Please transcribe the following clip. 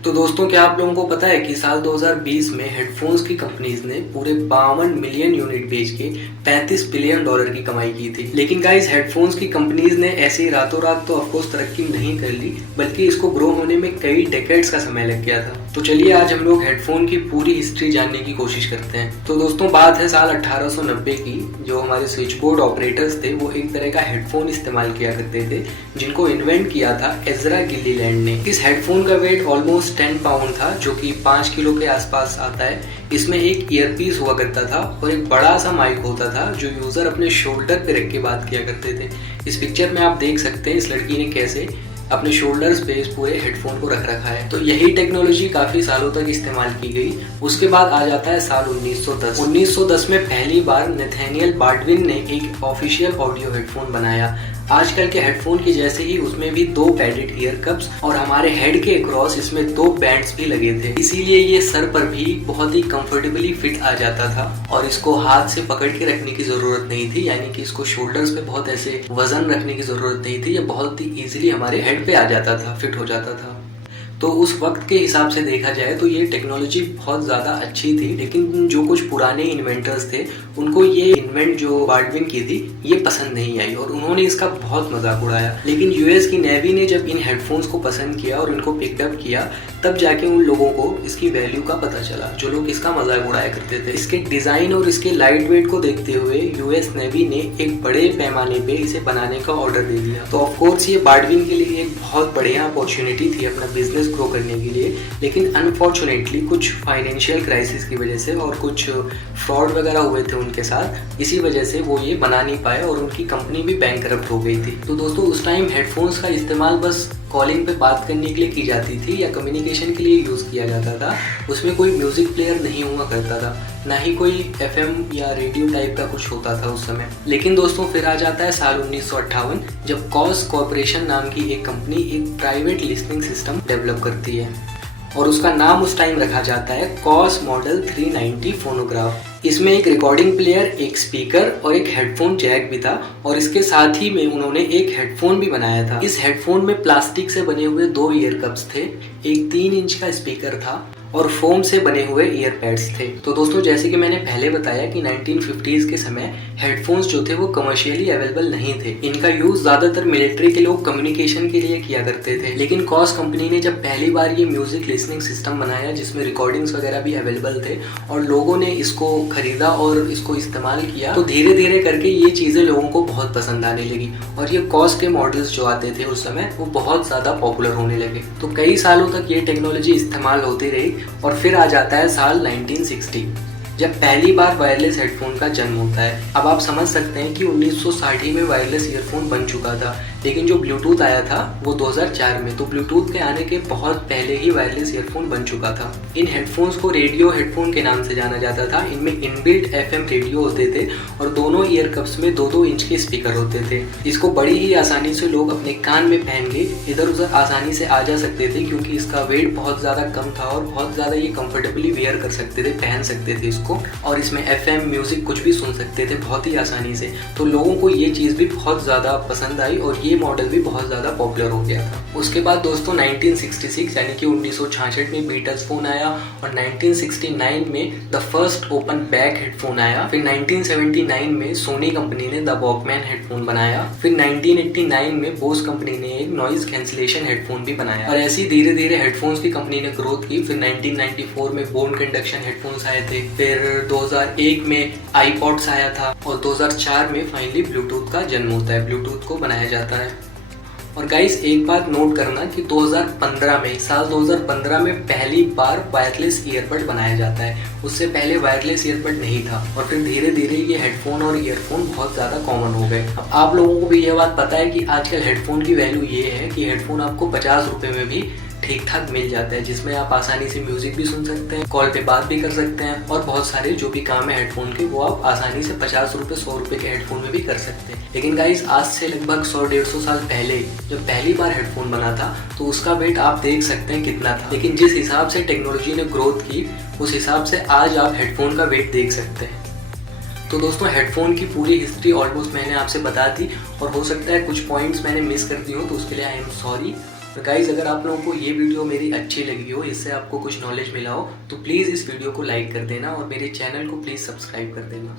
तो दोस्तों, क्या आप लोगों को पता है कि साल 2020 में हेडफोन्स की कंपनीज ने पूरे 52 मिलियन यूनिट बेच के 35 बिलियन डॉलर की कमाई की थी। लेकिन गाइस, हेडफोन्स की कंपनीज ने ऐसे ही रातों रात तो ऑफकोर्स तरक्की नहीं कर ली, बल्कि इसको ग्रो होने में कई डेकेड्स का समय लग गया था। तो चलिए आज हम लोग हेडफोन की पूरी हिस्ट्री जानने की कोशिश करते हैं। तो दोस्तों, बात है साल 1890 की। जो हमारे स्विच बोर्ड ऑपरेटर्स थे वो एक तरह का हेडफोन इस्तेमाल किया करते थे, जिनको इन्वेंट किया था एजरा गिलीलैंड ने। इस हेडफोन का वेट ऑलमोस्ट 10 पाउंड था, जो कि 5 किलो के आसपास आता है। इसमें एक ईयरपीस हुआ करता था और एक बड़ा सा माइक होता था जो यूजर अपने शोल्डर पे रख के बात किया करते थे। इस पिक्चर में आप देख सकते हैं इस लड़की ने कैसे अपने शोल्डर्स पे इस पूरे हेडफोन को रख रखा है। तो यही टेक्नोलॉजी काफी सालों तक इस्तेमाल की गई। उसके बाद आ जाता है साल 1910। 1910 में पहली बार नथानियल बाल्डविन ने एक ऑफिशियल ऑडियो हेडफोन बनाया। आजकल के हेडफोन की जैसे ही उसमें भी 2 पैडेड ईयर कप्स और हमारे हेड के अक्रॉस इसमें 2 बैंड्स भी लगे थे। इसीलिए ये सर पर भी बहुत ही कंफर्टेबली फिट आ जाता था और इसको हाथ से पकड़ के रखने की जरूरत नहीं थी, यानी कि इसको शोल्डर्स पे बहुत ऐसे वजन रखने की जरूरत नहीं थी। ये बहुत ही इजीली हमारे हेड पे आ जाता था, फिट हो जाता था। तो उस वक्त के हिसाब से देखा जाए तो ये टेक्नोलॉजी बहुत ज़्यादा अच्छी थी, लेकिन जो कुछ पुराने इन्वेंटर्स थे उनको ये इन्वेंट जो बाल्डविन की थी ये पसंद नहीं आई और उन्होंने इसका बहुत मजाक उड़ाया। लेकिन यूएस की नेवी ने जब इन हेडफोन्स को पसंद किया और इनको पिकअप किया, तब जाके उन लोगों को इसकी वैल्यू का पता चला, जो लोग इसका मजाक उड़ाया करते थे। इसके डिज़ाइन और इसके लाइट वेट को देखते हुए यूएस नेवी ने एक बड़े पैमाने पे इसे बनाने का ऑर्डर दे दिया। तो ऑफकोर्स ये बाल्डविन के लिए एक बहुत बढ़िया अपॉर्चुनिटी थी अपना बिजनेस ग्रो करने के लिए। लेकिन अनफॉर्चुनेटली कुछ फाइनेंशियल क्राइसिस की वजह से और कुछ फ्रॉड वगैरह हुए थे उनके साथ, इसी वजह से वो ये बना नहीं पाए और उनकी कंपनी भी बैंकरप्ट हो गई थी। तो दोस्तों, उस टाइम हेडफोन्स का इस्तेमाल बस कॉलिंग पे बात करने के लिए की जाती थी या कम्युनिकेशन के लिए यूज़ किया जाता था। उसमें कोई म्यूजिक प्लेयर नहीं हुआ करता था, ना ही कोई एफएम या रेडियो टाइप का कुछ होता था उस समय। लेकिन दोस्तों, फिर आ जाता है साल 1958, जब कॉस कॉर्पोरेशन नाम की एक कंपनी एक प्राइवेट लिसनिंग सिस्टम डेवलप करती है और उसका नाम उस टाइम रखा जाता है कॉस मॉडल 390 फोनोग्राफ। इसमें एक रिकॉर्डिंग प्लेयर, एक स्पीकर और एक हेडफोन जैक भी था और इसके साथ ही में उन्होंने एक हेडफोन भी बनाया था। इस हेडफोन में प्लास्टिक से बने हुए 2 ईयर कप्स थे, एक 3 इंच का स्पीकर था और फोम से बने हुए ईयर पैड्स थे। तो दोस्तों, जैसे कि मैंने पहले बताया कि 1950s के समय हेडफोन्स जो थे वो कमर्शियली अवेलेबल नहीं थे। इनका यूज ज्यादातर मिलिट्री के लोग कम्युनिकेशन के लिए किया करते थे। लेकिन कॉस कंपनी ने जब पहली बार ये म्यूजिक लिसनिंग सिस्टम बनाया जिसमें रिकॉर्डिंग्स वगैरह भी अवेलेबल थे और लोगों ने इसको खरीदा और इसको इस्तेमाल किया, तो धीरे धीरे करके ये चीजें लोगों को बहुत पसंद आने लगी और ये कॉस के मॉडल्स जो आते थे उस समय वो बहुत ज्यादा पॉपुलर होने लगे। तो कई सालों तक ये टेक्नोलॉजी इस्तेमाल होती रही और फिर आ जाता है साल 1960, जब पहली बार वायरलेस हेडफोन का जन्म होता है। अब आप समझ सकते हैं कि 1960 में वायरलेस ईयरफोन बन चुका था, लेकिन जो ब्लूटूथ आया था वो 2004 में। तो ब्लूटूथ के आने के बहुत पहले ही वायरलेस ईयरफोन बन चुका था। इन हेडफोन्स को रेडियो हेडफोन के नाम से जाना जाता था। इनमें इनबिल्ट एफएम रेडियो होते थे और दोनों ईयर कप्स में 2-2 इंच के स्पीकर होते थे। इसको बड़ी ही आसानी से लोग अपने कान में पहन के इधर उधर आसानी से आ जा सकते थे, क्योंकि इसका वेट बहुत ज्यादा कम था और बहुत ज्यादा ये कंफर्टेबली वेयर कर सकते थे, पहन सकते थे इसको, और इसमें एफएम म्यूजिक कुछ भी सुन सकते थे बहुत ही आसानी से। तो लोगों को ये चीज़ भी बहुत ज़्यादा पसंद आई और ये मॉडल भी बहुत ज़्यादा पॉपुलर हो गया था। उसके बाद दोस्तों 1966 यानी कि 1966 में बीटल्स फोन आया और 1969 में the first open back headphone आया। फिर 1979 में सोनी कंपनी ने द वॉकमैन हेडफोन बनाया। फिर 1989 में बोस कंपनी ने एक नॉइज कैंसिलेशन हेडफोन भी बनाया और ऐसी धीरे धीरे हेडफोन्स की कंपनी ने ग्रोथ की। फिर 1994 में बोन कंडक्शन हेडफोन्स आए थे। फिर 2001 में आईपॉड्स आया था और 2004 में फाइनली ब्लूटूथ का जन्म होता है, ब्लूटूथ को बनाया जाता है। और गाइस, एक बात नोट करना कि 2015 में, साल 2015 में पहली बार वायरलेस ईयरबड बनाया जाता है। उससे पहले वायरलेस ईयरबड नहीं था और फिर धीरे धीरे ये हेडफोन और ईयरफोन बहुत ज़्यादा कॉमन हो गए। अब आप लोगों को भी ये बात पता है कि आजकल हेडफोन की वैल्यू ये है कि हेडफोन आपको 50 रुपये में भी ठीक ठाक मिल जाता है, जिसमें आप आसानी से म्यूजिक भी सुन सकते हैं, कॉल पे बात भी कर सकते हैं और बहुत सारे जो भी काम है हेडफोन के वो आप आसानी से 50 रुपये 100 रुपये के हेडफोन में भी कर सकते हैं। लेकिन गाइस, आज से लगभग 100-150 साल पहले जब पहली बार हेडफोन बना था तो उसका वेट आप देख सकते हैं कितना था। लेकिन जिस हिसाब से टेक्नोलॉजी ने ग्रोथ की उस हिसाब से आज आप हेडफोन का वेट देख सकते हैं। तो दोस्तों, हेडफोन की पूरी हिस्ट्री ऑलमोस्ट मैंने आपसे बता दी और हो सकता है कुछ पॉइंट्स मैंने मिस कर दी हो, तो उसके लिए आई एम सॉरी। तो गाइज अगर आप लोगों को ये वीडियो मेरी अच्छी लगी हो, इससे आपको कुछ नॉलेज मिला हो, तो प्लीज़ इस वीडियो को लाइक कर देना और मेरे चैनल को प्लीज़ सब्सक्राइब कर देना।